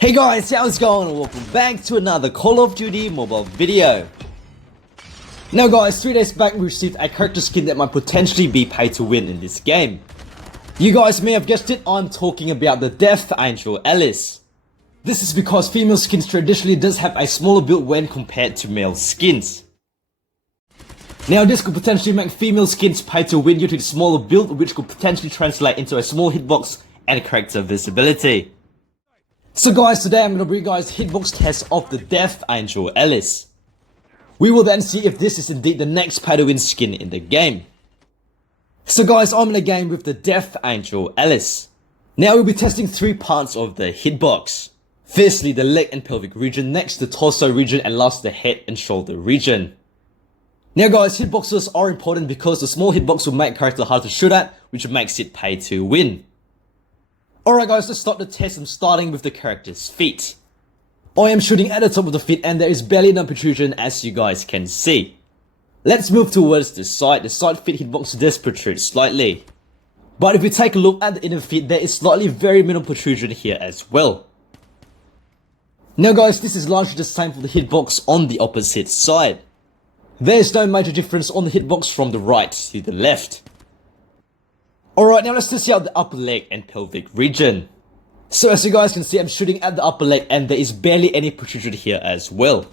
Hey guys, how's it going? Welcome back to another Call of Duty mobile video. Now guys, 3 days back we received a character skin that might potentially be pay to win in this game. You guys may have guessed it, I'm talking about the Death Angel Alice. This is because female skins traditionally does have a smaller build when compared to male skins. Now this could potentially make female skins pay to win due to the smaller build, which could potentially translate into a small hitbox and character visibility. So guys, today I'm going to bring you guys hitbox test of the Death Angel Alice. We will then see if this is indeed the next pay to win skin in the game. So guys, I'm in the game with the Death Angel Alice. Now we'll be testing 3 parts of the hitbox. Firstly, the leg and pelvic region, next the torso region, and last the head and shoulder region. Now guys, hitboxes are important because the small hitbox will make character hard to shoot at, which makes it pay to win. Alright guys, let's start the test. I'm starting with the character's feet. I am shooting at the top of the feet and there is barely no protrusion as you guys can see. Let's move towards the side. The side feet hitbox does protrude slightly. But if we take a look at the inner feet, there is slightly very minimal protrusion here as well. Now guys, this is largely the same for the hitbox on the opposite side. There is no major difference on the hitbox from the right to the left. Alright, now let's test out the upper leg and pelvic region. So as you guys can see, I'm shooting at the upper leg and there is barely any protrusion here as well.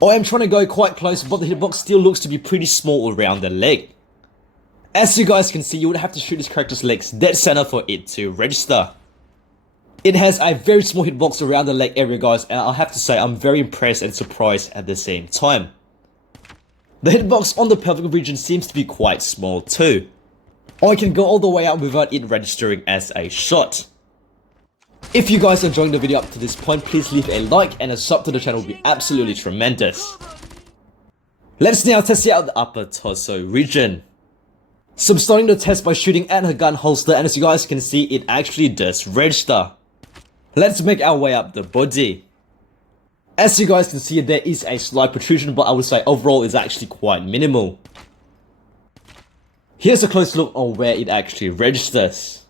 I am trying to go quite close, but the hitbox still looks to be pretty small around the leg. As you guys can see, you would have to shoot this character's legs dead center for it to register. It has a very small hitbox around the leg area guys, and I have to say I'm very impressed and surprised at the same time. The hitbox on the pelvic region seems to be quite small too. I can go all the way out without it registering as a shot. If you guys are enjoying the video up to this point, please leave a like and a sub to the channel would be absolutely tremendous. Let's now test out the upper torso region. So I'm starting the test by shooting at her gun holster, and as you guys can see, it actually does register. Let's make our way up the body. As you guys can see, there is a slight protrusion, but I would say overall it's actually quite minimal. Here's a close look on where it actually registers.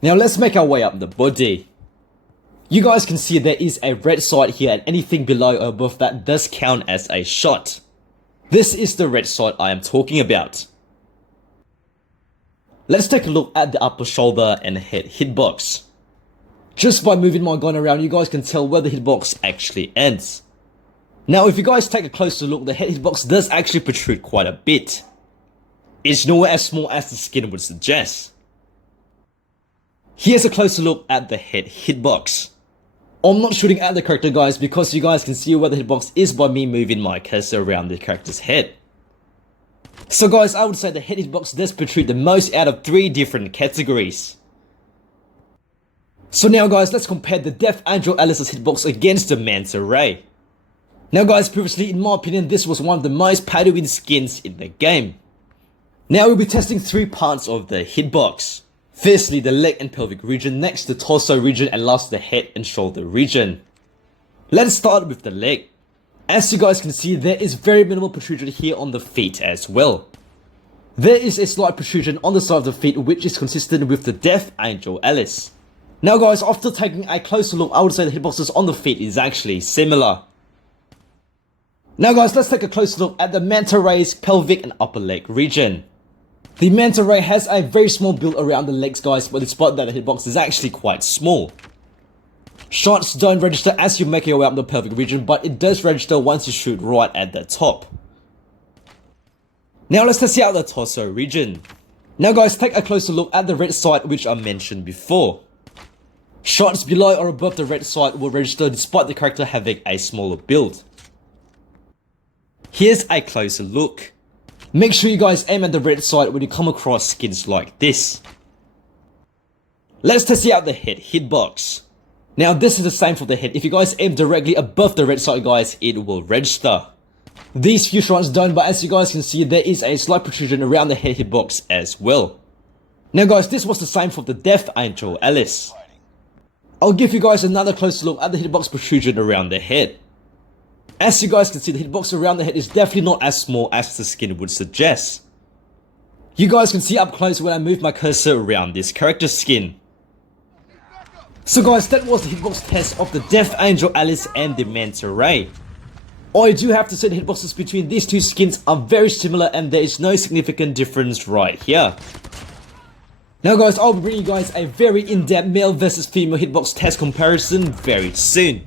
Now let's make our way up the body. You guys can see there is a red side here, and anything below or above that does count as a shot. This is the red side I am talking about. Let's take a look at the upper shoulder and head hitbox. Just by moving my gun around, you guys can tell where the hitbox actually ends. Now if you guys take a closer look, the head hitbox does actually protrude quite a bit. It's nowhere as small as the skin would suggest. Here's a closer look at the head hitbox. I'm not shooting at the character guys because you guys can see where the hitbox is by me moving my cursor around the character's head. So guys, I would say the head hitbox does protrude the most out of 3 different categories. So now guys, let's compare the Death Angel Alice's hitbox against the Manta Ray. Now guys, previously in my opinion this was one of the most pay to win skins in the game. Now we'll be testing 3 parts of the hitbox. Firstly, the leg and pelvic region, next the torso region, and last the head and shoulder region. Let's start with the leg. As you guys can see, there is very minimal protrusion here on the feet as well. There is a slight protrusion on the side of the feet which is consistent with the Death Angel Alice. Now guys, after taking a closer look, I would say the hitboxes on the feet is actually similar. Now guys, let's take a closer look at the Manta Ray's pelvic and upper leg region. The Manta Ray has a very small build around the legs guys, but despite that the hitbox is actually quite small. Shots don't register as you make your way up the pelvic region, but it does register once you shoot right at the top. Now let's test out the torso region. Now guys, take a closer look at the red side which I mentioned before. Shots below or above the red side will register despite the character having a smaller build. Here's a closer look. Make sure you guys aim at the red side when you come across skins like this. Let's test out the head hitbox. Now this is the same for the head. If you guys aim directly above the red side guys, it will register. These few shots don't, but as you guys can see, there is a slight protrusion around the head hitbox as well. Now guys, this was the same for the Death Angel Alice. I'll give you guys another closer look at the hitbox protrusion around the head. As you guys can see, the hitbox around the head is definitely not as small as the skin would suggest. You guys can see up close when I move my cursor around this character skin. So guys, that was the hitbox test of the Death Angel Alice and the Manta Ray. I do have to say the hitboxes between these two skins are very similar and there is no significant difference right here. Now guys, I'll be bringing you guys a very in-depth male versus female hitbox test comparison very soon.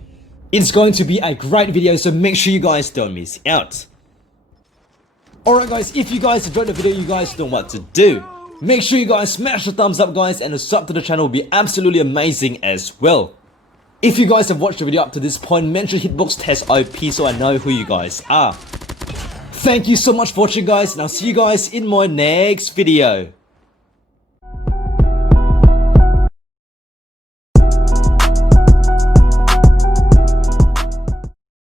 It's going to be a great video, so make sure you guys don't miss out. Alright guys, if you guys enjoyed the video, you guys know what to do. Make sure you guys smash the thumbs up guys, and a sub to the channel will be absolutely amazing as well. If you guys have watched the video up to this point, mention Hitbox Test OP so I know who you guys are. Thank you so much for watching guys, and I'll see you guys in my next video.